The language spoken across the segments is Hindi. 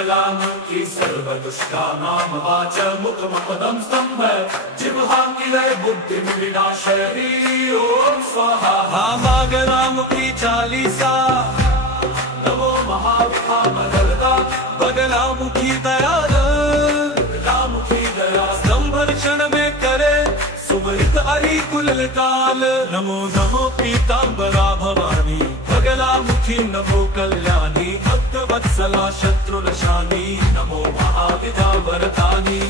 बगलामुखी सर्वदुष्टानां वाचमुखमपदं स्तंभ जिह्वाङ्गिलय बुद्धिं विनाशयति ओम स्वाहा। बगलामुखी चालीसा नमो महाविद्या बगलामुखी दयाल बगलामुखी दया संभर्षण में करे सुमरित हरि कुल काल। नमो नमो पीतांबरा भवानी बगलामुखी नमो कल्याणी भक्त वत्सला शत्रुनशानी नमो महाविद्या वरदानी।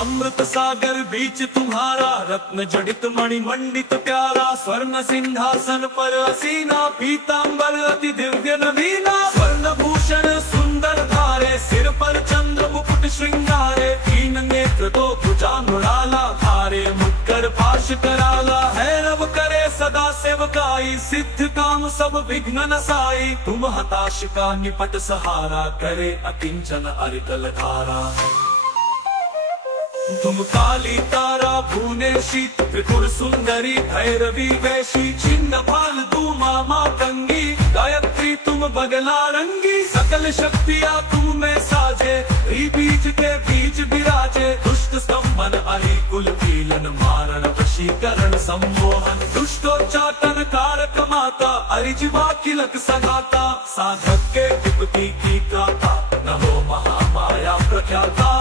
अमृत सागर बीच तुम्हारा रत्न जड़ित मणि मंडित प्यारा स्वर्ण सिंहासन पर असीना पीतांबर अति दिव्य नवीना स्वर्ण भूषण सुंदर धारे सिर पर चंद्र मुकुट श्रृंगारे तीन नेत्र तो भुजा मृणाला धारे मुक्कर पाश कराला है रव करे सदा सेवकाई सिद्ध काम सब विघ्न नसाई तुम हताश का निपट सहारा करे अकिंचन अरिकल धारा। तुम काली तारा भुवनेशी त्रिपुर सुंदरी भैरवी वैशी छिन्न भाल धूमा मातंगी गायत्री तुम बगला रंगी सकल शक्तियाँ तुम में साजे बीज के बीज विराजे दुष्ट स्तंभन अरि कुल कीलन मारण वशीकरण सम्मोहन दुष्टोच्चाटन कारक माता अरिजिमा किलक सगाता साधक के विपत्ति की गाता नमो महामाया प्रख्याता।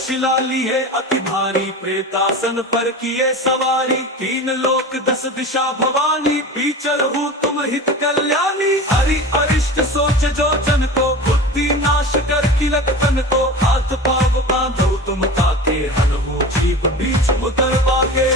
शिला लिए अति भारी प्रेतासन पर किए सवारी तीन लोक 10 दिशा भवानी पीचर हूँ तुम हित कल्याणी हरि अरिष्ट सोच जो जन को बुद्धि नाश कर किलक तन को हाथ पाव बांधो तुम ताके हनहु जीव बीच मुदर बागे।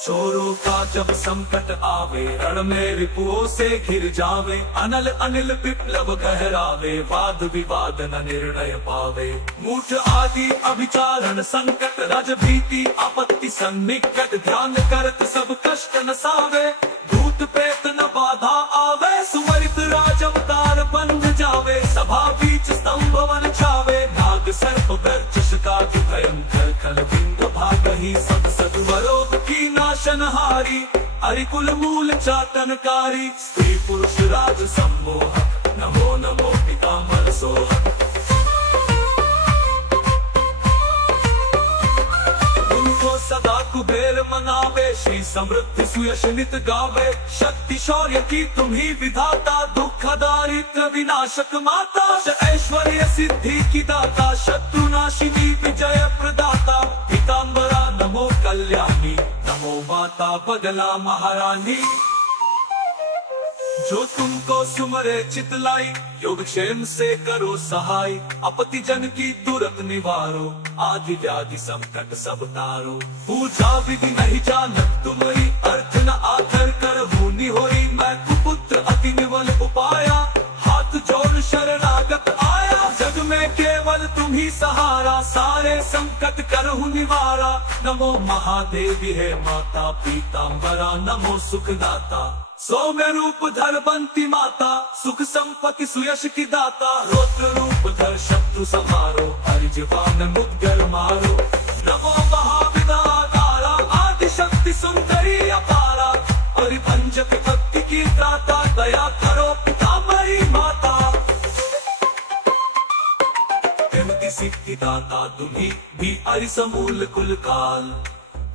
चोरों का जब संकट आवे रण में रिपुओं से घिर जावे अनल अनिल विप्लव गहरावे वाद विवाद न निर्णय पावे मूठ आदि अभिचारण संकट रज भीति आपत्ति सन्निकट ध्यान करत सब कष्ट न सावे भूत प्रेत न बाधा आवे सुमरित राज अवतार बन जावे सभा बीच स्तंभ वन छावे नाग सर्प गर्जश का भयंकर खल बिंद भागहि सब सद्वरोग की नाशनहारी अरिकुल मूल चातनकारी स्त्री पुरुष राज सम्मोहक नमो नमो पीतांबर सोहक। उनको सदा कुबेर मनावे श्री समृद्धि सुयश नित गावे शक्ति शौर्य की तुम ही विधाता दुख दारिद्र विनाशक माता ऐश्वर्य सिद्धि की दाता शत्रुनाशिनी विजय प्रदाता पीतांबरा नमो कल्याणी नमो माता बगला महारानी। जो तुमको सुमरे चितलाई योगक्षेम से करो सहाय अपति जन की तुरंत निवारो आदि व्याधि संकट सब तारो पूजा विधि नहीं जानत तुम्हारी अर्थ न आकर कर भूनि होई मैं कुपुत्र अति निवल उपाया हाथ जोड़ शरणागत आया जग में केवल तुम ही सहारा सारे संकट करहु निवारा नमो महादेवी है माता पीतांबरा नमो सुखदाता सौम्य रूप धर बंती माता सुख संपत्ति सुयश की दाता रौद्र रूप धर शत्रु संहारो हरिजवान मुद्गर मारो नमो महाविदातारा आदि शक्ति सुंदरी अपारा परिभंजक भक्ति की दाता दया करो पितामही माता विमुक्ति सिद्धि दाता तुम्ही भी हरि समूल कुल काल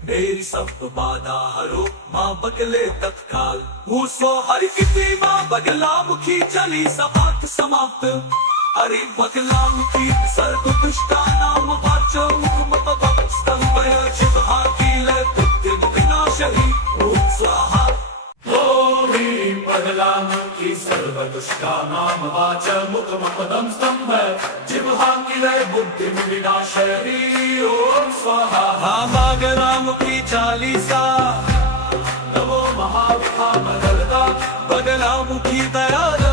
मेरी सब बाधा हरो माँ बगले तत्काल सो हरि की माँ बगलामुखी चली समाप्त समाप्त हरि बगलामुखी सर्व दुष्टा नाम वाचो मुखम स्तंभ जिह्वाङ्गिलय बुद्धिं विनाशयति ओम स्वाहा। ओम बगलामुखी सर्वदुष्टानां वाचमुखमपदं स्तंभ जिह्वाङ्गिलय बुद्धिं विनाशयति ओम स्वाहा। बगलामुखी चालीसा नमो महाविद्या बगलामुखी दयाल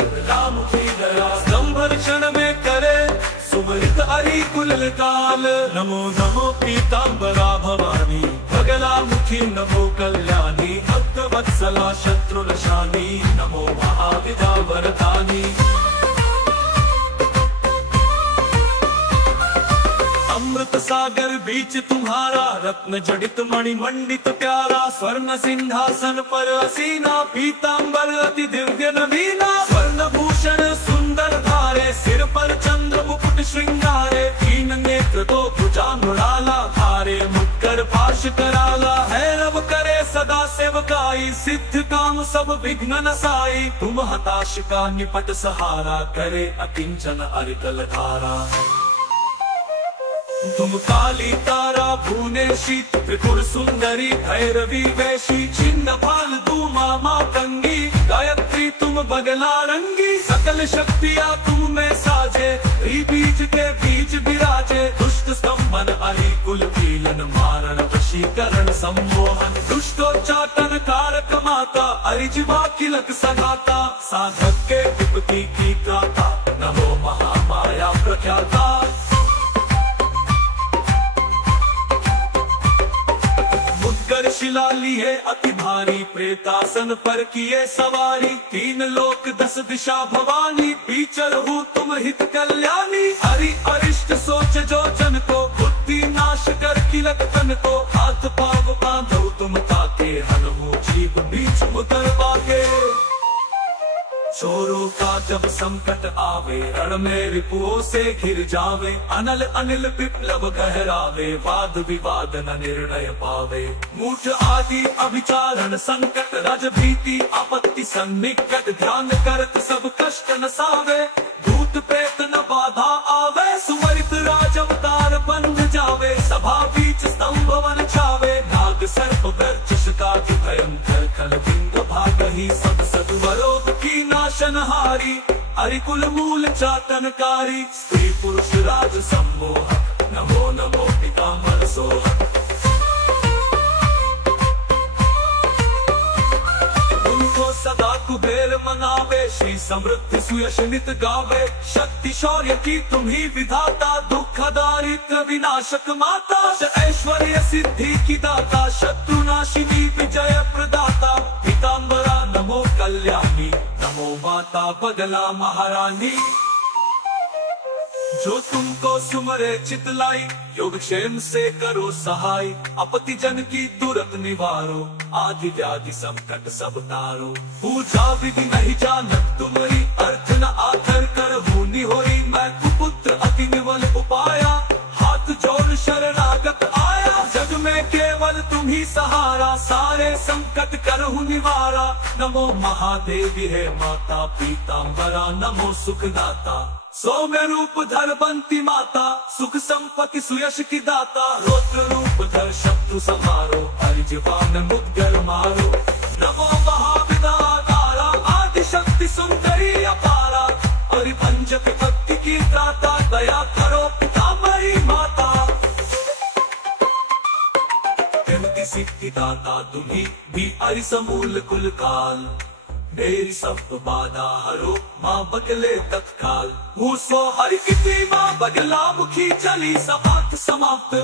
बगलामुखी दया संभर्षण में करे सुमरित हरि कुल काल। नमो नमो पीतांबरा भवानी बगलामुखी नमो कल्याणी भक्त वत्सला शत्रुनशानी नमो महाविद्या वरदानी। अमृत अमृत सागर बीच तुम्हारा, रत्न जड़ित मणि मंडित प्यारा। स्वर्ण सिंहासन पर असीना, पीतांबर अति दिव्य नवीना। स्वर्ण भूषण सुंदर धारे, सिर पर चंद्र मुकुट श्रृंगारे। तीन नेत्र तो भुजा मृणाला, धारे मुक्कर पाश कराला। है रब करे सदा सेवकाई, सिद्ध काम सब विघ्न नसाई। तुम हताश का निपट सहारा, करे अकिंचन अरिकल धारा। तुम काली तारा भूने शीत, त्रिपुर सुंदरी भैरवी वैशी। छिन्न भाल धूमा मातंगी, गायत्री तुम बगला रंगी। सकल शक्तियाँ तुम में साजे, बीज के बीच विराजे। दुष्ट स्तंभन अहि कुल कीलन, मारण वशीकरण सम्मोहन। दुष्टोच्चाटन कारक माता, अरिजिमा किलक सगाता। साधक के विपत्ति की गाथा, नमो महामाया प्रख्याता। शिला लिए अति भारी, प्रेतासन पर किए सवारी। तीन लोक 10 दिशा भवानी, पीछे रहू तुम हित कल्याणी। हरि अरिष्ट सोच जो जन को, बुद्धि नाश कर किलक तन को। हाथ पाव बांधो तुम ताके, हनहु जीव बीच उतर पाके। चोरों का जब संकट आवे, रण में रिपुओं से घिर जावे। अनल अनिल विप्लव गहरावे, वाद विवाद न निर्णय पावे। मूठ आदि अभिचारण संकट, रज भीति आपत्ति सन्निकट। ध्यान करत सब कष्ट नसावे, भूत प्रेत न बाधा आवे। सुमरित राज अवतार बंध जावे, सभा बीच स्तंभ वन छावे। नाग सर्प गर्जश का भयंकर, खल बिंद भागहि सब सद्वरोध की नाशनहारी। अरिकुल मूल चाटनकारी, स्त्री पुरुष राज सम्मोहक। नमो नमो पितामह सोहक। उनको सदा कुबेर मनावे, श्री समृद्धि सुयश नित गावे। शक्ति शौर्य की तुम ही विधाता, दुख दारिद्र विनाशक माता। ऐश्वर्य सिद्धि की दाता, शत्रु नाशिनी विजय प्रदाता। पीतांबरा नमो कल्याणी, नमो माता बगला महारानी। जो तुमको सुमरे चितलाई, योगक्षेम से करो सहाय। अपति जन की तुरंत निवारो, आदि व्याधि संकट सब तारो। पूजा विधि नहीं जानत तुम्हारी, अर्थ न आकर कर भूनि होई। मैं कुपुत्र अति निवल उपाया, हाथ जोड़ शरणागत आया। जग में केवल तुम ही सहारा, सारे संकट करहु निवारा। नमो महादेवी है माता, पीतांबरा नमो सुखदाता। सौम्य रूप धर बंती माता, सुख संपत्ति सुयश की दाता। रौद्र रूप धर शत्रु संहारो, हरिजवान मुद्गर मारो। नमो महाविदातारा, आदि शक्ति सुंदरी अपारा। परिभंजक भक्ति की दाता, दया करो पितामही माता। सिद्धि दाता तुम्ही भी, अरिसमूल कुल काल। मेरी सब बाधा हरो, माँ बगले तत्काल। मूसो हरि की माँ बगला मुखी, चली सपात समाप्त।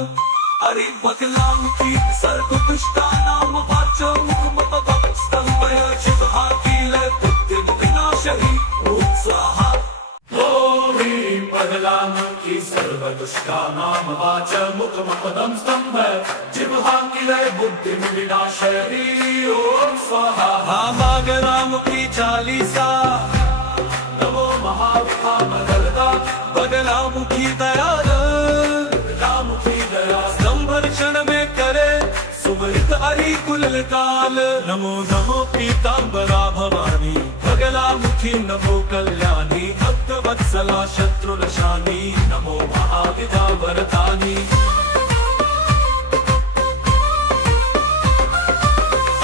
हरि बगला मुखी सर्व दुष्टा नाम वाचो। मुख स्तंभय जिह्वा कील, बुद्धि विनाशहि ओम स्वाहा। ओम ह्रीं बगला मुखी सर्व दुष्टा नाम वाच। मुखमपदं स्तंभ जिह्वा कील, बुद्धि विनाशहि ओम स्वाहा। बगला मुखी चालीसा, नमो महाविद्या मदलदा। बगला मुखी दयाल, रामुखी दया। संभर्षण में करे सुमरित हरि कुल काल। नमो नमो पीतांबरा भवानी, बगला मुखी नमो कल्याणी। भक्त वत्सला शत्रु नशानी, नमो महाविद्या वरदानी।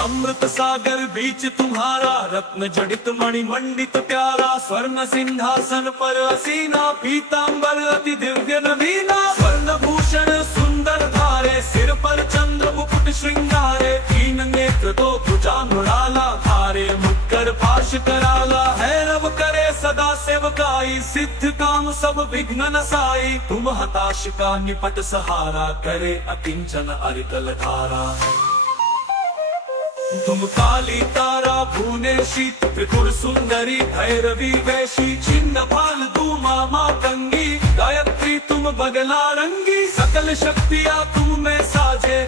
अमृत सागर बीच तुम्हारा, रत्न जड़ित मणि मंडित प्यारा। स्वर्ण सिंहासन पर असीना, पीतांबर अति दिव्य नवीना। स्वर्ण भूषण सुंदर धारे, सिर पर चंद्र मुकुट श्रृंगारे। तीन नेत्र तो भुजा मृणाला, धारे मुक्कर पाश कराला। है रब करे सदा सेवकाई, सिद्ध काम सब विघ्न नसाई। तुम हताश का निपट सहारा, करे अकिंचन अरिकल धारा। तुम काली तारा भूने शीत, त्रिपुर सुंदरी भैरवी वैशी। छिन्न भाल धूमा मातंगी, गायत्री तुम बगला रंगी, सकल शक्तियाँ तुम में साजे,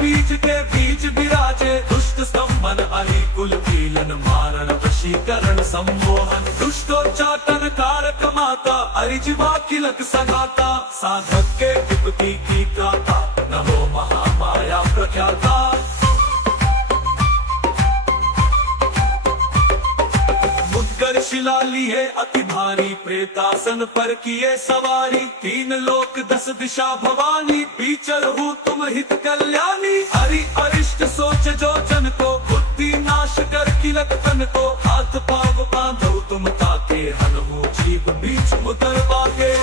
बीच के बीच विराजे, दुष्ट स्तंभन अरि कुल कीलन, मारण वशीकरण सम्मोहन, दुष्टोच्चाटन कारक माता, अरिजिवा किलक सगाता, साधक के विपत्ति की गाथा, नमो महामाया प्रख्याता। मुद्गर शिला लिए अति भारी, प्रेतासन पर किए सवारी, तीन लोक 10 दिशा भवानी, पीछर हूँ तुम हित कल्याणी, हरि अरिष्ट सोच जो जन को, बुद्धि नाश कर किलक तन को, हाथ पाव बांधो तुम ताके, हनहु जीव बीच मुदर बागे।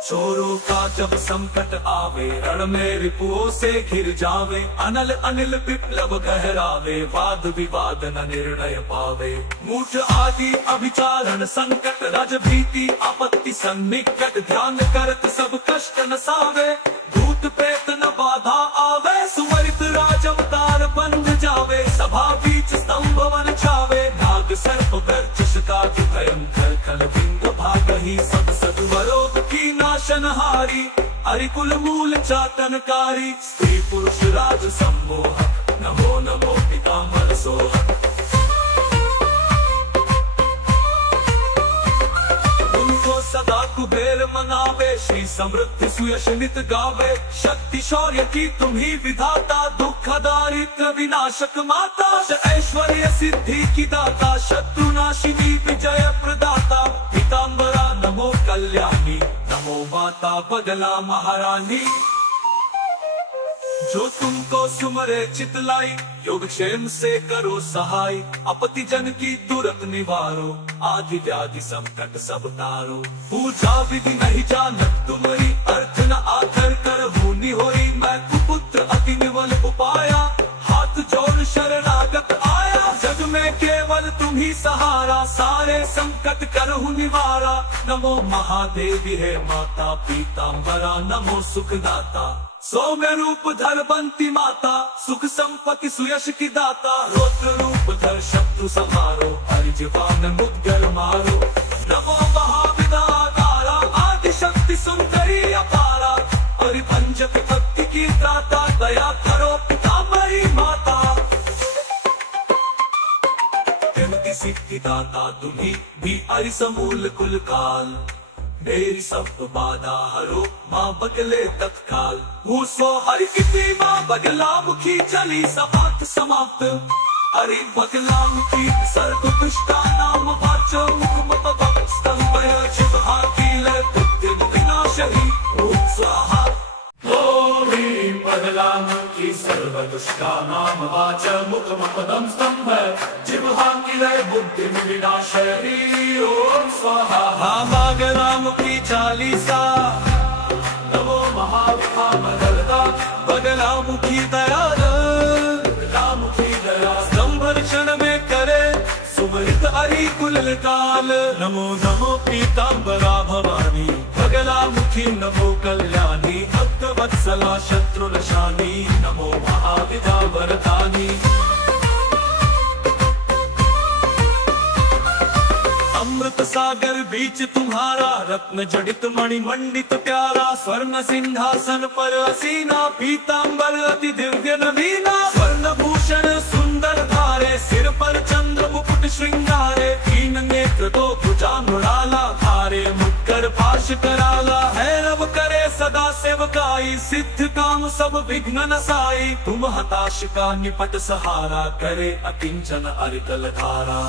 चोरों का जब संकट आवे, रण में रिपुओं से घिर जावे, अनल अनिल विप्लव गहरावे, वाद विवाद न निर्णय पावे, मूठ आदि अभिचारण संकट, रज भीति आपत्ति सन्निकट, ध्यान करत सब कष्ट नसावे, भूत प्रेत न बाधा आवे, सुमरित राज अवतार बंध जावे, सभा बीच स्तंभ वन छावे, नाग सर्प गर्जस का भयंकर, खल बिंद भागहि सब सद्वरोध की नाशनहारी, अरिकुल मूल चातनकारी, स्त्री पुरुष राज सम्मोहक, नमो नमो पितामह सोहक। उनको सदा कुबेर मनावे, श्री समृद्धि सुयश नित गावे, शक्ति शौर्य की तुम ही विधाता, दुख दारिद्र विनाशक माता, ऐश्वर्य सिद्धि की दाता, शत्रुनाशिनी विजय प्रदाता, पीताम्बरा नमो कल्याणी, नमो माता बगला महारानी। जो तुमको सुमरे चितलाई, योगक्षेम से करो सहाय, आपत्ति जन की तुरंत निवारो, आदि व्याधि संकट सब तारो, पूजा विधि नहीं जानत तुम्हारी, अर्थ न आकर कर होनी होई, मैं कुपुत्र अति निवल उपाया, हाथ जोड़ शरणागत आया, जग में केवल तुम ही सहारा, सारे संकट करहु निवारा, नमो महादेवी है माता, पीताम्बरा नमो सुखदाता, सौम्य रूप धर बंती माता, सुख संपत्ति सुयश की दाता, रौद्र रूप धर शत्रु संहारो, अरिजवान मुद्गर मारो, नमो महाविदातारा, आदि शक्ति सुंदरी अपारा, परिभंजक भक्ति की दाता, दया करो पितामही माता। सिद्धि दाता तुम्ही भी अरिसमूल कुल काल, मेरी सब बाधा हरो, माँ बगले तत्काल, सो हरि किति माँ बगला मुखी, चली समाप्त समाप्त, अरे बगला मुखी सर्व दुष्टा नाम वाचो, मुख मत स्तंभय जिह्वा कील, बुद्धिं विनाशहि ओम स्वाहा। ओम ह्रीं बगलामुखी सर्व दुष्टा नाम वाच, मुख मपदं स्तंभ जिह्वा कील, बुद्धिं विनाशहि ओम स्वाहा। बगलामुखी चालीसा, नमो महाविद्या बगलामुखी दयाल, बगलामुखी दया, संभर्षण में करे सुमरित अरि कुल काल, नमो नमो पीताम्बरा भवानी, बगलामुखी नमो कल्याणी, भक्त वत्सला शत्रु नशानी, नमो महाविद्या वरदानी। अमृत सागर बीच तुम्हारा, रत्न जड़ित मणि मंडित प्यारा, स्वर्ण सिंहासन पर असीना, पीताम्बर अति दिव्य नवीना, स्वर्ण भूषण सुंदर धारे, सिर पर चंद्र मुकुट श्रृंगारे, तीन नेत्र तो भुजा मृणाला, धारे मुक्कर पाश कराला, भैरव करे सदा सेवकाई, सिद्ध काम सब विघ्न नसाई, तुम हताश का निपट सहारा, करे अकिंचन अरिकल धारा,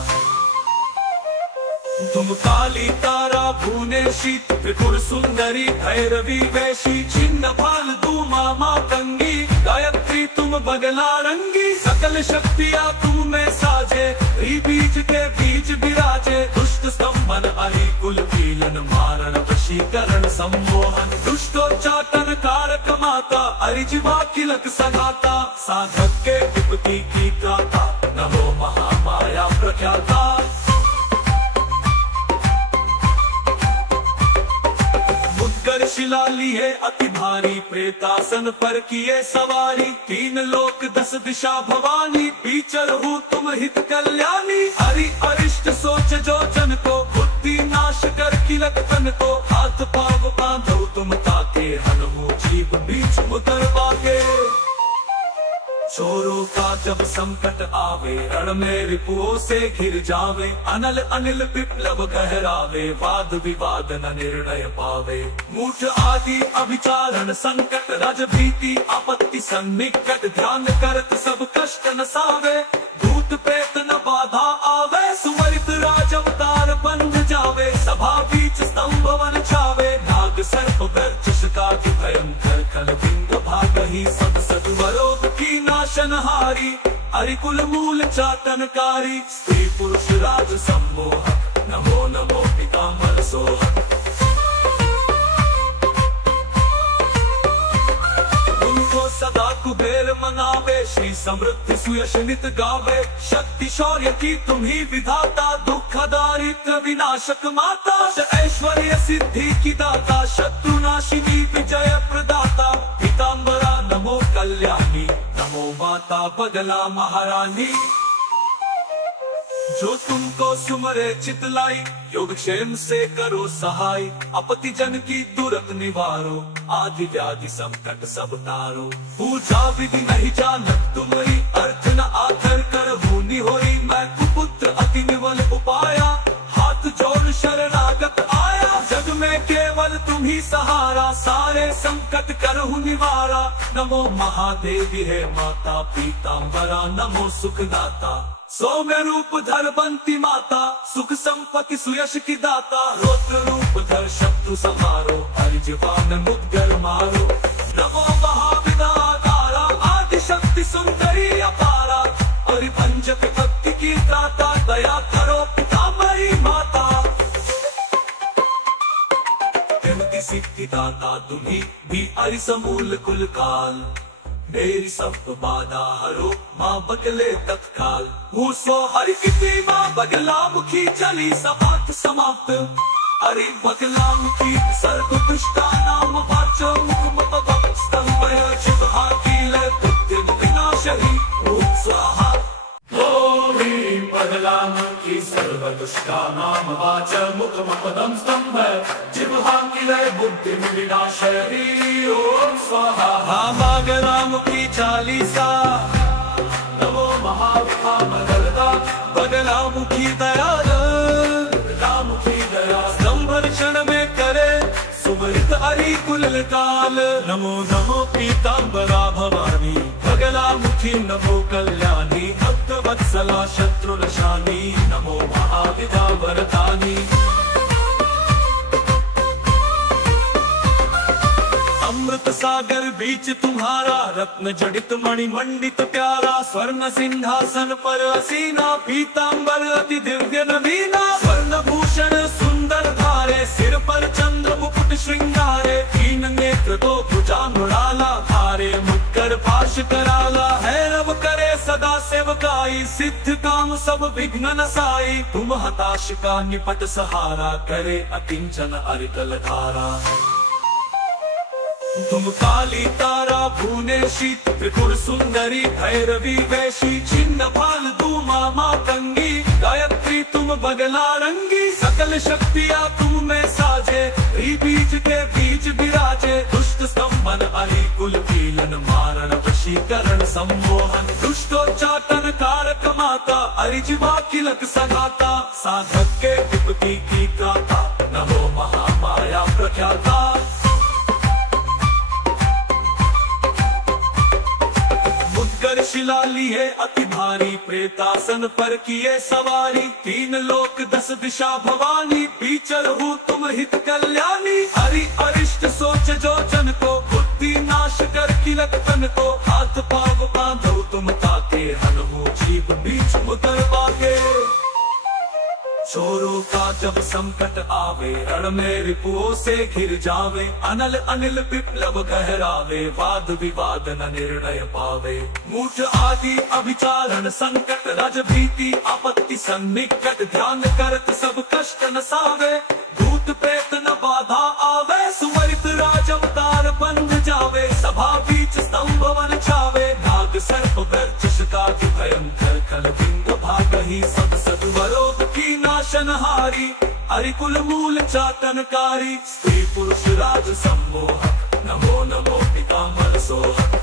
तुम काली तारा भूने शीत, त्रिपुर सुंदरी भैरवी वैशी, छिन्न भाल धूमा मातंगी, गायत्री तुम बगला रंगी, सकल शक्तियाँ तुम में साजे, बीच के बीच विराजे, दुष्ट स्तंभन अरि कुल कीलन, मारण वशीकरण सम्मोहन, दुष्टोच्चाटन कारक माता, अरिजिवा किलक सगाता, साधक के विपत्ति की गाथा, नमो महामाया प्रख्याता। शिला लिए अति भारी, प्रेतासन पर किए सवारी, तीन लोक 10 दिशा भवानी, पीछर हूँ तुम हित कल्याणी, हरि अरिष्ट सोच जो जन को, बुद्धि नाश कर किलक तन को, हाथ पाव बांधो तुम ताके, हनहु जीव बीच मुदर बागे। चोरों का जब संकट आवे, रण में रिपुओं से घिर जावे, अनल अनिल विप्लव गहरावे, वाद विवाद न निर्णय पावे। मूठ आदि अभिचारण संकट, रज भीति आपत्ति सन्निकट, ध्यान करत सब कष्ट न सावे, भूत प्रेत न बाधा आवे, सुमरित राज अवतार बन जावे, सभा बीच स्तंभ वन छावे, नाग सर्प गर्जश का भयंकर, खल बिंग भागहि सद सद्वरोग की नाशनहारी, अरिकुल मूल चाटनकारी, स्त्री पुरुष राज सम्मोहक, नमो नमो पितामह सोहक। उनको सदा कुबेर मनावे, श्री समृद्धि सुयश नित गावे, शक्ति शौर्य की तुम ही विधाता, दुख दारिद्र विनाशक माता, ऐश्वर्य सिद्धि की दाता, शत्रु नाशिनी विजय प्रदाता, पीताम्बरा नमो कल्याणी, नमो माता बदला महारानी। जो तुमको सुमरे चितलाई, योग क्षेम से करो सहाय, अपति जन की तुरंत निवारो, आदि व्याधि संकट सब तारो। पूजा विधि नहीं जानत तुम्हारी, अर्थ न आकर कर भूनि होई, मैं कुपुत्र अति निवल उपाया, हाथ जोड़ शरणागत आया, जग में केवल तुम ही सहारा, सारे संकट करहु निवारा। नमो महादेवी है माता पीताम्बरा, नमो सुखदाता, सौम्य रूप धर बंती माता, सुख संपत्ति सुयश की दाता, रौद्र रूप धर शत्रु संहारो, हरिजवान मुद्गर मारो। नमो महाविदातारा, आदि शक्ति सुंदरी अपारा, परिभंजक भक्ति की दाता, दया करो पितामही माता। तिमति सिद्धि दाता तुम्ही भी अरिसमूल कुल काल, मेरी सब बाधा हरो माँ बगले तत्काल, सो हरि किति माँ बगला मुखी चली समाप्त समाप्त, हरि बगला मुखी सर्व दुष्टा नाम वाचो, मुख स्तंभय शुभ हाकील बुद्धि विनाशहि ओम स्वाहा। ओम ह्रीं बगलामुखी सर्व दुष्टा नाम वाच, मुखमपदं स्तंभ जिह्वांकिलय बुद्धि विनाशहि ओम स्वाहा। बगलामुखी चालीसा, नमो महाविद्या बगलामुखी दयाल, बगलामुखी दया, संभर्षण में करे सुमरित हरि कुल काल। नमो नमो पीताम्बरा भवानी, बगलामुखी नमो कल्याणी, भक्त वत्सला शत्रु नशानी, नमो महाविद्या वरदानी। अमृत सागर बीच तुम्हारा, रत्न जडित मणि मंडित प्यारा, स्वर्ण सिंहासन पर असीना, पीताम्बर अति दिव्य नवीना, स्वर्ण भूषण सुंदर धारे, सिर पर चंद्र मुकुट श्रृंगारे, तीन नेत्र तो भुजा मृणाला, धारे मुक्कर पाश कराला, हैरव करे सदा सेवकाई, सिद्ध काम सब विघ्न नसाई, तुम हताश का निपट सहारा, करे अकिंचन अरिकल धारा। तुम काली तारा भूने शीत, त्रिपुर सुंदरी भैरवी वैशी, छिन्न भाल धूमा मातंगी, गायत्री तुम बगला रंगी, सकल शक्तियाँ तुम में साजे, बीज के बीच विराजे, दुष्ट स्तंभन अरि कुल कीलन, मारण वशीकरण सम्मोहन, दुष्टोच्चाटन कारक माता, अरिजिवा किलक सगाता, साधक के विपत्ति की गाता, नमो महामाया प्रख्याता। शिला लिए अति भारी, प्रेतासन पर किए सवारी, तीन लोक 10 दिशा भवानी, पीछल हूँ तुम हित कल्याणी, हरि अरिष्ट सोच जो जन को, बुद्धि नाश कर किलक तन को, हाथ पाव बांधो तुम ताके, हनहु जीव बीच मुदर बागे। चोरों का जब संकट आवे, रण में रिपुओं से घिर जावे, अनल अनिल विप्लव गहरावे, वाद विवाद न निर्णय पावे। मूठ आदि अभिचारण संकट, रज भीति आपत्ति सन्निकट, ध्यान करत सब कष्ट न सावे, भूत प्रेत न बाधा आवे, सुमरित राज अवतार बन जावे, सभा बीच स्तंभ वन छावे, नाग सर्प गर्जश का भयंकर, खल बिंग भागहि सद सद्वरोग की नाशनहारी, अरिकुल मूल चाटनकारी, स्त्री पुरुष राज सम्मोहक, नमो नमो पीतांबर सोहक।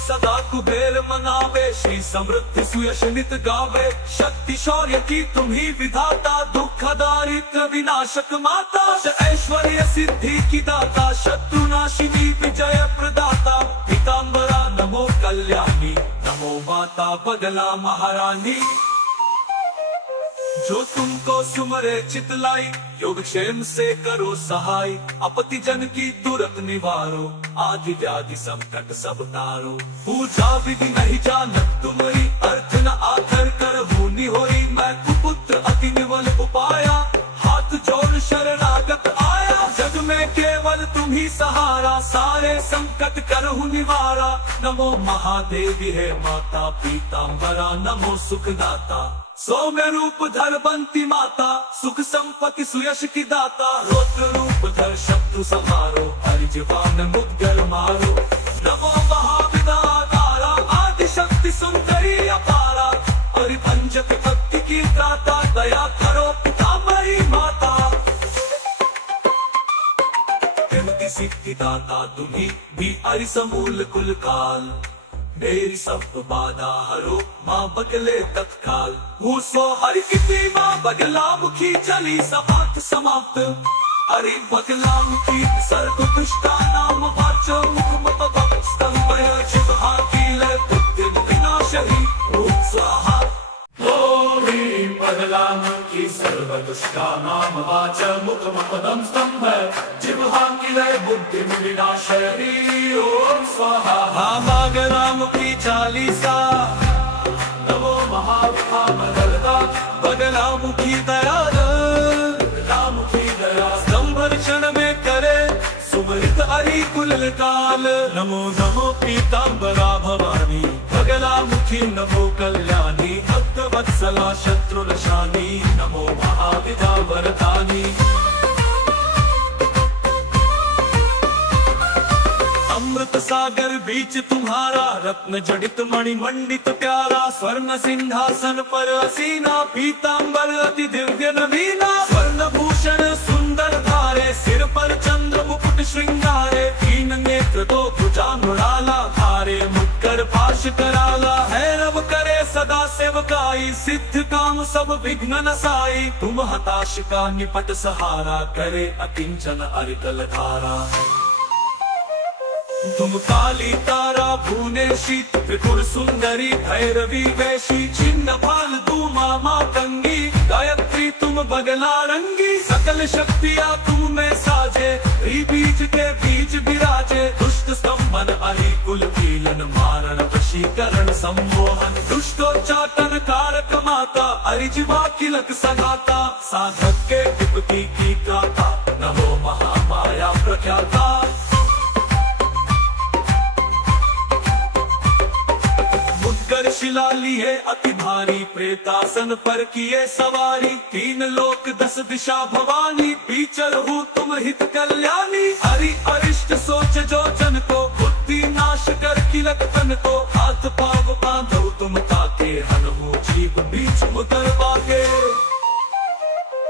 सदा कुबेर मनावे, श्री समृद्धि सुयश नित गावे, शक्ति शौर्य की तुम ही विधाता, दुख दारिद्र विनाशक माता, ऐश्वर्य सिद्धि की दाता, शत्रु नाशिनी विजय प्रदाता, पीतांबरा नमो कल्याणी, नमो माता बदला महारानी। जो तुमको सुमरे चितलाई, योगक्षेम से करो सहाय, आपत्ति जन की तुरंत निवारो, आदि व्याधि संकट सब तारो। पूजा विधि नहीं जानत तुम्हारी, अर्थ न आकर कर होनी होई, मैं कुपुत्र अति निवल उपाया, हाथ जोड़ शरणागत आया, जग में केवल तुम ही सहारा, सारे संकट करहु निवारा। नमो महादेवी है माता पीतांबरा, नमो सुखदाता, सौम्य रूप धर बंती माता, सुख संपत्ति सुयश की दाता, रौद्र रूप धर शत्रु संहारो, हरिजवान मुद्गर मारो। नमो महाविदातारा, आदि शक्ति सुंदरी अपारा, परिभंजक भक्ति की त्राता, दया करो पीतांबरी माता। विमुक्ति सिद्धि दाता तुम्ही भी, हरि समूल कुल काल, मेरी सब बाधा हरो, माँ बगले तत्काल, सो हरि की माँ बगला मुखी, चली सपात समाप्त, हरि बगला मुखी, सर्व दुष्टा नाम वाचो, मुख मत स्तंभय जिह्वा कील, बुद्धि विनाशहि ओम स्वाहा। ओम ह्रीं बगला मुखी, सर्व दुष्टा नाम वाच, मुख मपदम स्तंभ, जिह्वा कील, बुद्धि विनाशहि ओम स्वाहा। बगला मुखी चालीसा, नमो महाविद्या बगलदा, बगला मुखी दयाल, बगला मुखी दया, संभर्षण में करे सुमरित हरि कुल काल। नमो नमो पीतांबरा भवानी, बगला मुखी नमो कल्याणी, भक्त वत्सला शत्रु नशानी, नमो महाविद्या वरदानी। अमृत सागर बीच तुम्हारा, रत्न जड़ित मणि मंडित प्यारा, स्वर्ण सिंहासन पर असीना, पीतांबर अति दिव्य नवीना, स्वर्ण भूषण सुंदर धारे, सिर पर चंद्र मुकुट श्रृंगारे, तीन नेत्र तो भुजा मृणाला, धारे मुक्कर पाश कराला, हैरव करे सदा सेवकाई, सिद्ध काम सब विघ्न नसाई, तुम हताश का निपट सहारा, करे अकिंचन अरितल धारा। तुम काली तारा भुवनेशी, त्रिपुर सुंदरी भैरवी वैशी, छिन्न भाल धूमा मातंगी, गायत्री तुम बगला रंगी, सकल शक्तियाँ तुम में साजे, बीज के बीज विराजे, दुष्ट स्तंभन हरि कुल कीलन, मारण वशीकरण सम्मोहन, दुष्टोच्चाटन कारक माता, हरिजिवा किलक सगाता, साधक के विपत्ति की गाथा, नमो महामाया प्रख्याता। शिला लिए अति भारी, प्रेतासन पर किए सवारी, तीन लोक 10 दिशा भवानी, पीचर हूँ तुम हित कल्याणी, हरि अरिष्ट सोच जो जन को, बुद्धि नाश कर किलक तन को, हाथ पाव बांधो तुम ताके, हनु जीव बीच मुदर बागे।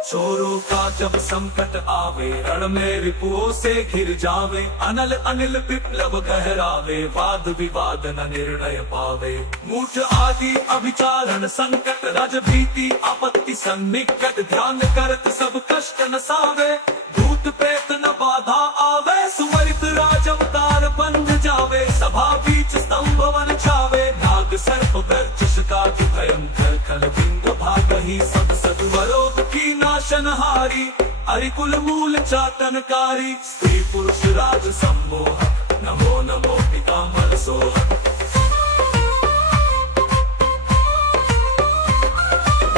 चोरों का जब संकट आवे, रण में रिपुओं से घिर जावे, अनल अनिल विप्लव गहरावे, वाद विवाद न निर्णय पावे, मूठ आदि अभिचारण संकट रज भीति, आपत्ति सन्निकट, ध्यान करत सब कष्ट नसावे, भूत प्रेत न बाधा आवे, सुमरित राज अवतार बन जावे, सभा बीच स्तंभ वन छावे, नाग सर्प गर्जश का भयंकर, खल बिंद भागहि सब सद्वरोध की नाशनहारी, हरिकुल मूल चाटनकारी, स्त्री पुरुष राज सम्मोहक, नमो नमो पीतांबर सोहक।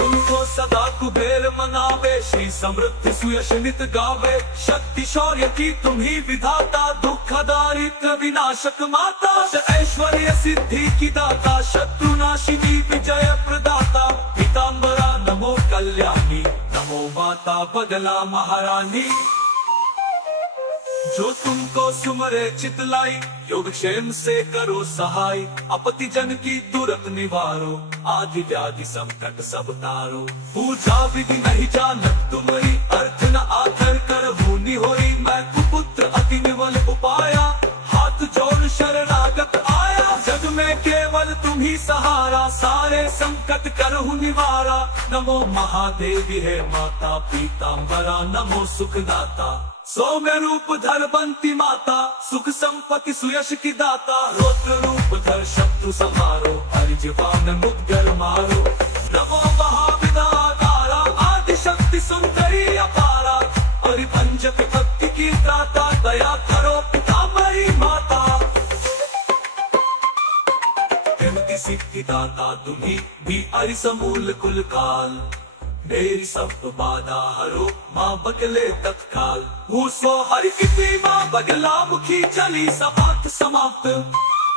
उनको सदा कुबेर मनावे, श्री समृद्धि सुयश नित गावे, शक्ति शौर्य की तुम ही विधाता, दुख दारिद्र विनाशक माता, ऐश्वर्य सिद्धि की दाता, शत्रु नाशिनी विजय प्रदाता, पीतांबरा नमो कल्याणी, नमो माता बदला महारानी। जो तुमको सुमरे चितलाई, योगक्षेम से करो सहाय। आपत्ति जन की तुरंत निवारो, आदि व्याधि संकट सब तारो। पूजा विधि नहीं जानत तुम्हारी, अर्थ न आकर कर भूनि होई। मैं कुपुत्र अति निवल उपाया, हाथ जोड़ शरणागत आया। जग में केवल तुम ही सहारा, सारे संकट करहु निवारा। नमो महादेवी है माता पीताम्बरा, नमो सुखदाता। सौम्य रूप धर बंती माता, सुख संपत्ति सुयश की दाता। रौद्र रूप धर शत्रु संहारो, हरिजीवान मुद्गर मारो। नमो महाविदातारा, आदि शक्ति सुंदरी अपारा। हरिभंजक भक्ति की दाता, दया करो पिताम्बरी माता। विमुक्ति सिद्धि दाता तुम्ही भी, हरि समूल कुल काल। मेरी सब बाधा हरो, माँ बगले तत्काल। सो हरि की माँ बगला मुखी, चली समाप्त समाप्त।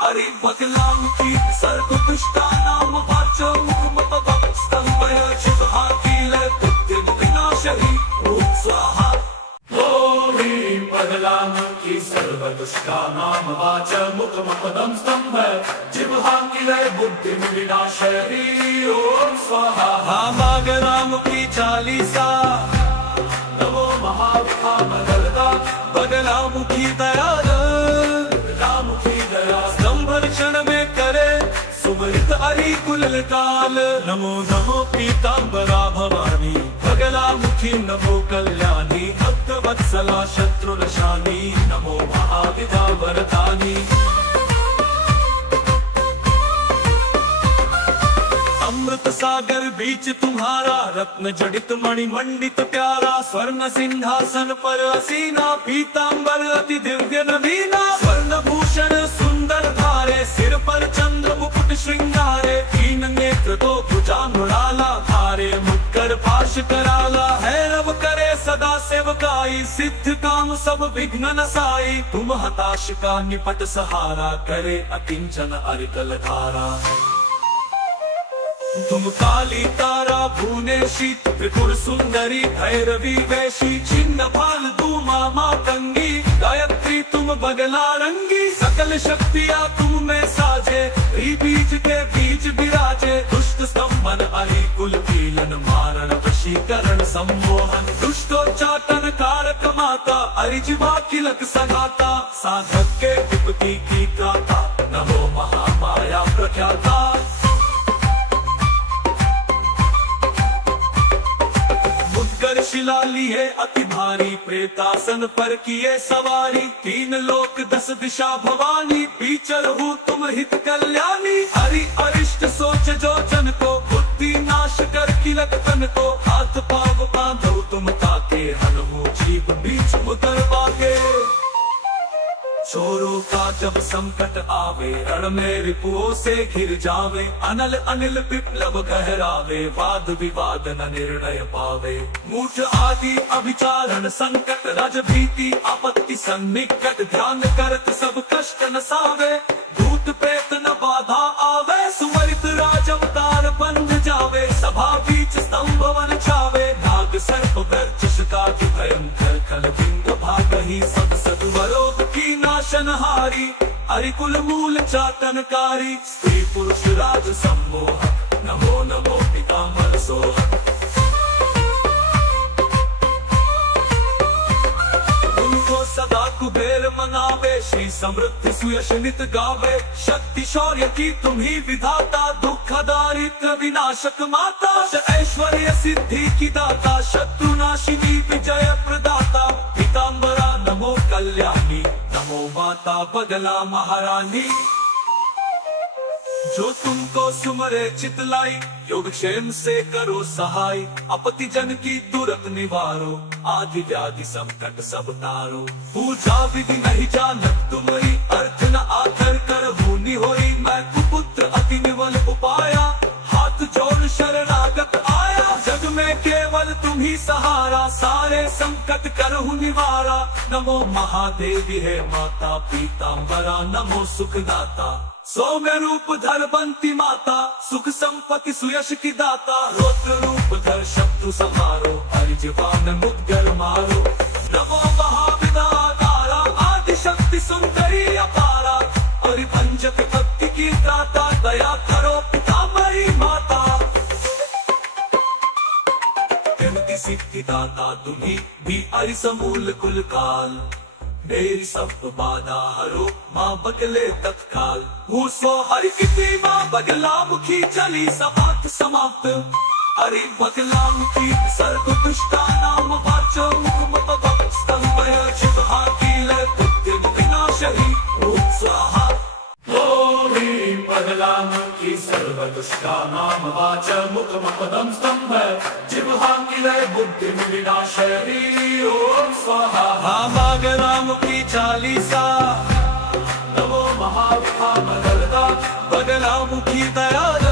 हरि बगला मुखी सर्व दुष्टा नाम वाचो। मुख मत स्तंभय चित्हा कील, बुद्धिम विनाशहि ओम स्वाहा। ओम ह्रीं बगलामुखी सर्वदुष्टा नाम वाच। मुखमपदं स्तंभ जिह्वांकिलय बुद्धिं विनाशयति ओम स्वाहा। बगलामुखी चालीसा, नमो महाविभा बगलदा। बगलामुखी दयाल, बगलामुखी दया। स्तंभ क्षण में करे सुमरित हरि कुल काल। नमो नमो पीताम्बरा भवानी, बगलामुखी नमो कल्याणी। भक्त वत्सला शत्रु नशानी, नमो महाविदा वरदानी। अमृत सागर बीच तुम्हारा, रत्न जड़ित मणि मंडित प्यारा। स्वर्ण सिंहासन पर असीना, पीताम्बर अति दिव्य नवीना। स्वर्ण भूषण सुंदर धारे, सिर पर चंद्र मुकुट श्रृंगारे। तीन नेत्र तो भुजा मृणाला, धारे मुक्कर पाश कराला। भैरव करे सदा सेवकाई, सिद्ध काम सब विघ्न नसाई। तुम हताश का निपट सहारा, करे अकिंचन अरिकल धारा। तुम काली तारा भुवनेशी, त्रिपुर सुंदरी भैरवी वैशी। छिन्न भाल धूमा मातंगी, गायत्री तुम बगला रंगी। सकल शक्तियाँ तुम में साजे, बीज के बीज विराजे। दुष्ट स्तंभन हरि कुल कीलन, मारण वशीकरण सम्मोहन। दुष्टोच्चाटन कारक माता, हरिजिह्वा किलक सगाता। साधक के विपत्ति की गाता, नमो महामाया प्रख्याता। शिला लिए अति भारी, प्रेतासन पर किए सवारी। तीन लोक 10 दिशा भवानी, पीछर हूँ तुम हित कल्याणी। हरि अरिष्ट सोच जो जन को, बुद्धि नाश कर किलक तन को। हाथ पाव बांधो तुम ताके, हनुमू जीव बीच उतर बागे। चोरों का जब संकट आवे, रण में रिपुओं से घिर जावे। अनल अनिल विप्लव कहरावे, वाद विवाद न निर्णय पावे। मूठ आदि अभिचारण संकट, रज भीति आपत्ति सन्निकट। ध्यान करत सब कष्ट नसावे, भूत प्रेत न बाधा आवे। सुमरित राज अवतार बन जावे, सभा बीच स्तंभ वन छावे। नाग सर्प गर्जश का भयंकर, खल बिंद भागहि सद सद्वरोध की नाशनहारी। हरि कुल मूल चाटनकारी, स्त्री पुरुष राज सम्मोहक। नमो नमो पीताम्बर सोहक। उनको सदा कुबेर मनावे, श्री समृद्धि सुयश नित गावे। शक्ति शौर्य की तुम ही विधाता, दुख दारिद्र विनाशक माता। ऐश्वर्य सिद्धि की दाता, शत्रु नाशिनी विजय प्रदाता। पीताम्बरा नमो कल्याणी, नमो माता बगला महारानी। जो तुमको सुमरे चितलाई, योगक्षेम से करो सहाय। आपत्ति जन की तुरंत निवारो, आदि व्याधि संकट सब तारो। पूजा विधि नहीं जानत तुम्हारी, अर्थ न आकर कर भूनि होई। मैं कुपुत्र अति निवल उपाया, हाथ जोड़ शरणागत आया। जग में केवल तुम ही सहारा, सारे संकट करहु निवारा। नमो महादेवी है माता पीताम्बरा, नमो सुखदाता। सौम्य रूप धर बंती माता, सुख संपत्ति सुयश की दाता। रौद्र रूप धर शत्रु संहारो, हरिजीवान मुद्गर मारो। नमो महाविदातारा, दाता तुम्ही भी अरिसमूल कुल काल। मेरी सब बाधा हरो माँ बगले तत्काल। सो हरि किती माँ बगला मुखी चली समाप्त समाप्त। हरि बगला मुखी सर्व दुष्टा नाम वाचो मुख स्तंभय शिव हाकील बुद्धिम विनाशहि ओम स्वाहा। ह्रीं बगलामुखी सर्वदुष्टा नाम वाच मुखमपदं स्तंभ जिह्वांकिलय बुद्धिं विनाशयति ओम स्वाहा। बगलामुखी चालीसा नमो महाविभा मगलदा बगलामुखी दयाल।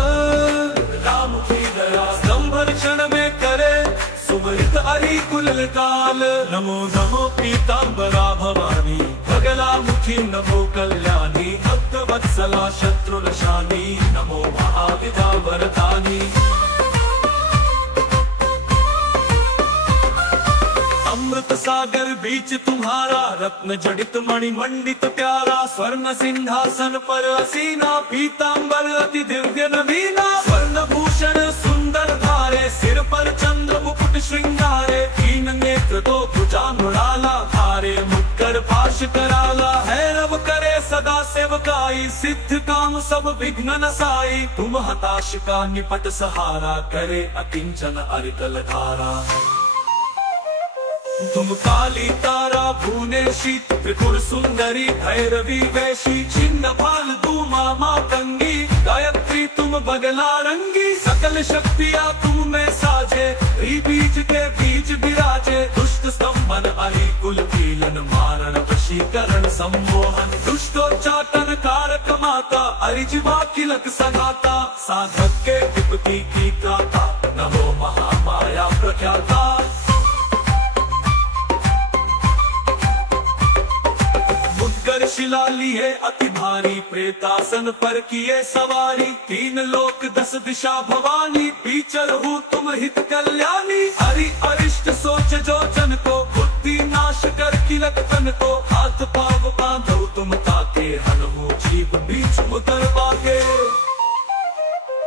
बगलामुखी दया संभर्षण में करे सुमरित हरि कुल काल। नमो नमो पीतांबरा भवानी बगलामुखी नमो कल्याणी भक्त वत्सला शत्रुनशानी। नमो महाविभा वरदानी। अमृत सागर बीच तुम्हारा रत्न जड़ित मणि मंडित प्यारा। स्वर्ण सिंहासन पर असीना पीतांबर अति दिव्य नवीना। स्वर्ण भूषण सुंदर धारे सिर पर चंद्र मुकुट श्रृंगारे। तीन नेत्र तो भुजा मृणाला धारे मुक्कर पाश कराला। हैरव करे सदा सेवकाई सिद्ध काम सब विघ्न नसाई। तुम हताश का निपट सहारा करे अकिंचन अरिकल धारा। तुम काली तारा भुवनेशी त्रिपुर सुंदरी भैरवी वैशी। छिन्न भाल धूमा मातंगी गायत्री तुम बगला रंगी। सकल शक्तियाँ तुम में साजे बीज के बीज विराजे। दुष्ट स्तंभन हरि कुल कीलन मारण वशीकरण सम्मोहन। दुष्टोच्चाटन कारक माता अरिजिमा किलक सगाता। साधक के विपत्ति की त्राता नमो महामाया प्रख्याता। शिला लिए अति भारी प्रेतासन पर किए सवारी। तीन लोक 10 दिशा भवानी पीचर हूँ तुम हित कल्याणी। हरि अरिष्ट सोच जो जन को बुद्धि नाश कर किलक तन को। हाथ पाव बांधो तुम ताके हनहु जीव बीच उतर पाके।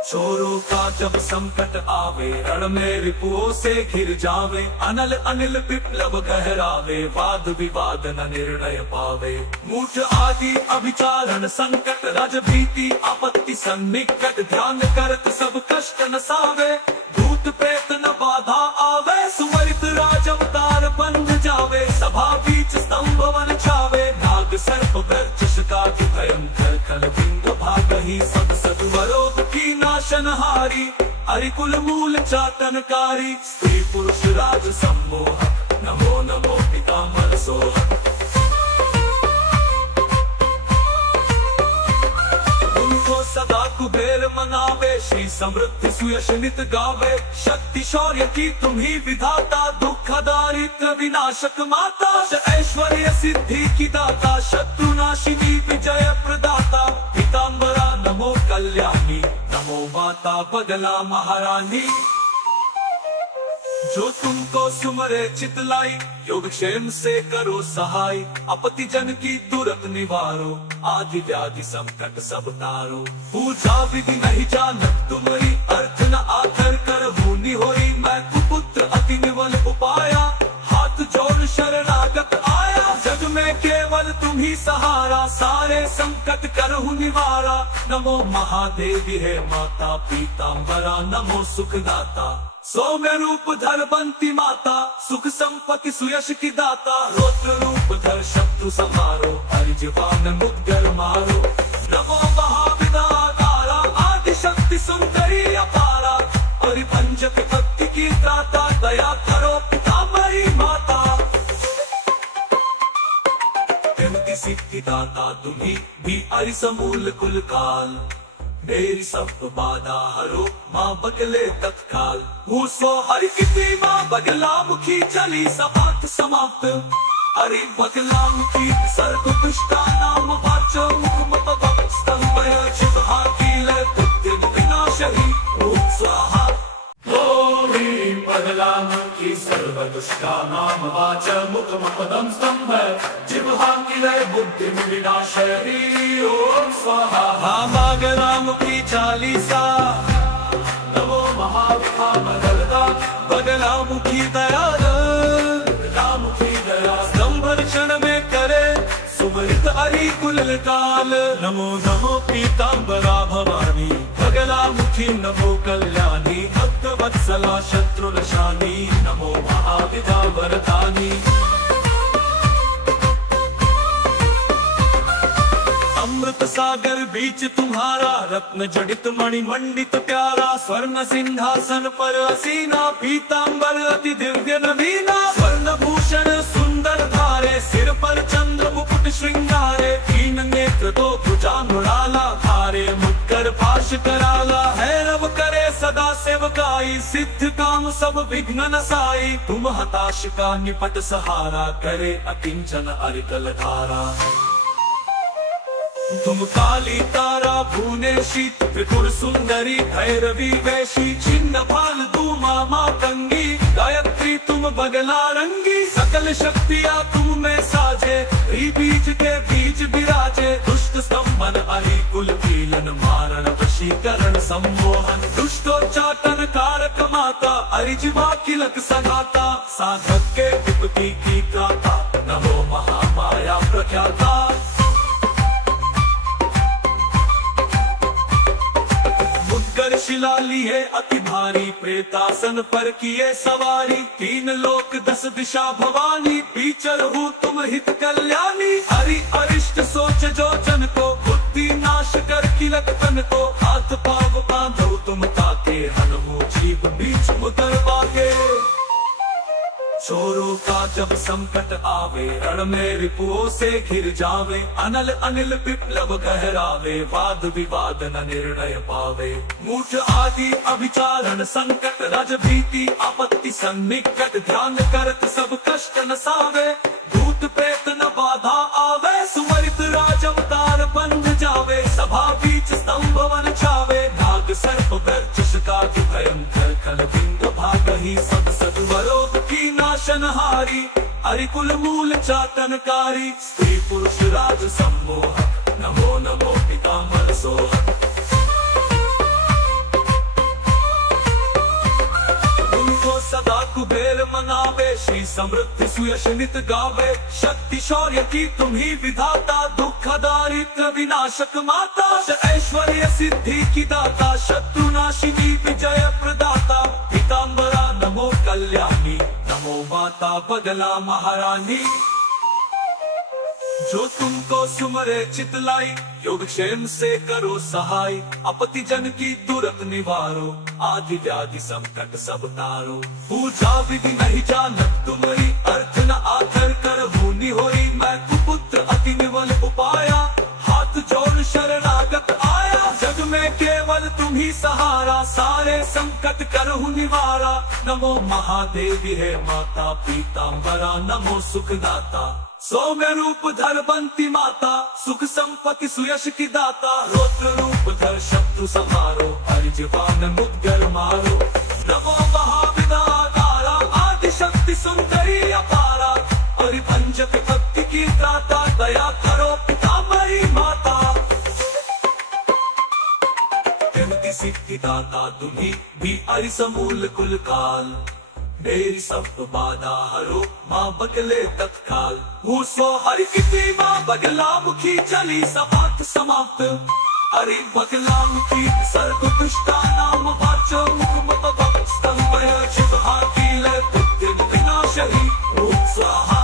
चोरों का जब संकट आवे रण में रिपुओं से घिर जावे। अनल अनिल विप्लव गहरावे वाद विवाद न निर्णय पावे। मूठ आदि अभिचारण संकट रज भीति आपत्ति सन्निकट। ध्यान करत सब कष्ट नसावे भूत प्रेत न बाधा आवे। सुमरित राज अवतार बंध जावे सभा बीच स्तंभ वन छावे। नाग सर्प गर्जश का भयंकर खल बिंद भागहि सद सद्वरोध की नाशनहारी। हरिकुल मूल चातनकारी स्त्री पुरुष राज सम्मोहक। नमो नमो पितामह सोहक। उनको सदा कुबेर मनावे श्री समृद्धि सुयश नित गावे। शक्ति शौर्य की तुम ही विधाता दुख दारिद्र विनाशक माता। ऐश्वर्य सिद्धि की दाता शत्रुनाशिनी विजय प्रदाता। पीतांबरा नमो कल्याणी नमो माता बगला महारानी। जो तुमको सुमरे चितलाई योगक्षेम से करो सहाय। अपति जन की तुरंत निवारो आदि व्याधि संकट सब तारो। पूजा विधि नहीं जानत तुम्हारी अर्थ न आकर कर होनी होई। मैं कुपुत्र अति निवल उपाया हाथ जोड़ शरणागत आया। जग में केवल तुम ही सहारा सारे संकट करहु निवारा। नमो महादेवी है माता पीतांबरा नमो सुखदाता। सौम्य रूप धर बंती माता सुख संपत्ति सुयश की दाता। रौद्र रूप धर शत्रु संहारो हरिजिवान मुद्गर मारो। नमो महाविदाकारा आदि शक्ति सुंदरी अपारा। परिभंजक भक्ति की त्राता दया करो पितामही माता। विमुक्ति सिद्धि दाता तुम्ही भी अरिसमूल कुल काल। मेरी सब बाधा हरो माँ बगले तत्काल। सो हरि किती माँ बगला मुखी चली समाप्त समाप्त। हरि बगला मुखी सर्व दुष्टा नाम वाचो मुख स्तंभय शिव हाकील बुद्धिम विनाशहि ओम स्वाहा। ह्रीं बगलामुखी सर्वदुष्टा नाम वाच मुखमपदं स्तंभ जिह्वांकिलय बुद्धिं विनाशयति ओम स्वाहा। बगलामुखी चालीसा नमो महाविभा मगलदा बगलामुखी दयाल। हरि कुलकाल। नमो नमो पीतांबरा भवानी, बगलामुखी नमो कल्याणी, भक्तवत्सला शत्रुनशानी, नमो महाविद्या वरदानी। अमृत सागर बीच तुम्हारा, रत्न जड़ित मणि मंडित प्यारा, स्वर्ण सिंहासन पर असीना, पीतांबर अति दिव्य नवीना। स्वर्ण भूषण सुंदर धारे, सिर पर चंद्र मुकुट श्रृंगारे, तीन नेत्र तो भुजा मृणाला, धारे मुक्कर पाश कराला। हैरव करे सदा सेवकाई, सिद्ध काम सब विघ्न नसाई, तुम हताश का निपट सहारा, करे अकिंचन अरिकल धारा। तुम काली तारा भुवनेशी, त्रिपुर सुंदरी भैरवी वैशी, छिन्न भाल धूमा मातंगी, गायत्री तुम बगला रंगी। सकल शक्तियाँ तुम में साजे, बीज के बीच विराजे, दुष्ट स्तंभन अरि कुल कीलन, मारण वशीकरण सम्मोहन, दुष्टोच्चाटन कारक माता, अरिजिमा किलक सगाता, साधक के विपत्ति की गाता, नमो महामाया प्रख्याता। शिला लिए अति भारी, प्रेतासन पर किए सवारी, तीन लोक 10 दिशा भवानी, पीछर हूँ तुम हित कल्याणी। हरि अरिष्ट सोच जो जन को, बुद्धि नाश कर किलक तन को, हाथ पाव बांधो तुम ताके, हनुमू जीव बीच मुदर बागे। चोरों का जब संकट आवे, रण में रिपुओं से घिर जावे, अनल अनिल विप्लव गहरावे, वाद विवाद न निर्णय पावे। मूठ आदि अभिचारण संकट, रज भीति आपत्ति सन्निकट, ध्यान करत सब कष्ट नसावे, भूत प्रेत न बाधा आवे, सुमरित राज अवतार बन जावे, सभा बीच स्तंभ वन छावे, नाग सर्प गर्जश का भयंकर, खल बिंद भागहि सद सद वरोध की नाशनहारी, अरिकुल मूल चाटनकारी, स्त्री पुरुष राज सम्मोहक, नमो नमो पीतांबर सोहक। उनको सदा कुबेर मनावे, श्री समृद्धि सुयश नित गावे, शक्ति शौर्य की तुम ही विधाता, दुख दारिद्र विनाशक माता, ऐश्वर्य सिद्धि की दाता, शत्रुनाशिनी विजय प्रदाता, पीतांबरा नमो कल्याणी, नमो माता बगला महारानी। जो तुमको सुमरे चितलाई, योगक्षेम से करो सहाय, आपत्ति जन की तुरंत निवारो, आदि व्याधि संकट सब तारो। पूजा विधि नहीं जानत तुम्हारी, अर्थ न आकर कर भूनि होई, मैं कुपुत्र अति निवल उपाया, हाथ जोड़ शरणागत आया, जग में केवल तुम ही सहारा, सारे संकट करहु निवारा। नमो महादेवी है माता, पीतांबरा नमो सुखदाता, सौम्य रूप धर बंती माता, सुख संपत्ति सुयश की दाता, रौद्र रूप धर शत्रु संहारो, हरिजवान मुद्गर मारो। नमो महाविदातारा, आदि शक्ति सुंदरी अपारा, परिभंजक भक्ति की दाता, दया करो पीतांबरी माता। विमुक्ति सिद्धि दाता तुम्ही भी अरिसमूल कुल काल, मेरी सब बाधा हरो माँ बगले तत्काल, सो हरि की माँ बगला मुखी चली समाप्त समाप्त, अरे बगला मुखी सर्व दुष्टा नाम वाचो, मुख मत स्तंभ चित हाथी ले विनाशही, स्वाहा।